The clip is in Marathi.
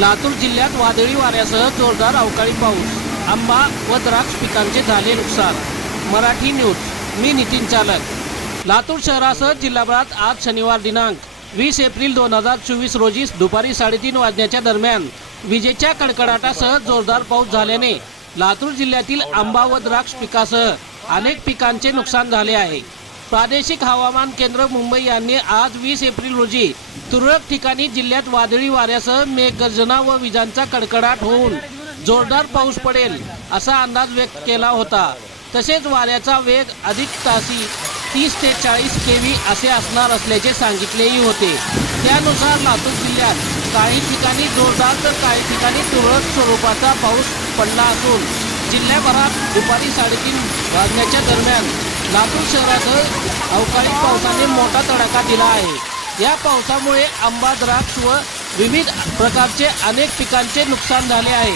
लातूर जिल्ह्यात वादळी वाऱ्यासह जोरदार अवकाळी पाऊस, आंबा व द्राक्ष पिकांचे झाले नुकसान। मराठी न्यूज, मी नितीन चालक। लातूर शहरासह जिल्हाभरात आज शनिवार दिनांक 20 एप्रिल 2024 रोजी दुपारी 3:30 वाजण्याच्या दरम्यान विजेच्या कडकडाटासह जोरदार पाऊस झाल्याने लातूर जिल्ह्यातील आंबा व द्राक्ष पिकासह अनेक पिकांचे नुकसान झाले आहे। प्रादेशिक हवामान केंद्र मुंबई यांनी आज 20 एप्रिल रोजी तुरळक ठिकाणी जिल्ह्यात वादळी वाऱ्यासह मेघगर्जना व विजांचा कडकडाट होऊन जोरदार पाऊस पडेल असा अंदाज व्यक्त केला होता। तसेच वाऱ्याचा वेग अधिक तासी 30 ते 40 केव्ही असे असणार असल्याचे सांगितलेही होते। त्यानुसार लातूर जिल्ह्यात काही ठिकाणी जोरदार तर काही ठिकाणी तुरळक स्वरूपाचा पाऊस पडला असून जिल्ह्याभरात दुपारी 3:30 वाजण्याच्या दरम्यान लातूर शहरासह अवकाळी पावसाने मोठा तडाखा दिला आहे। या पावसामुळे आंबा, द्राक्ष व विविध प्रकारचे अनेक पिकांचे नुकसान झाले आहे।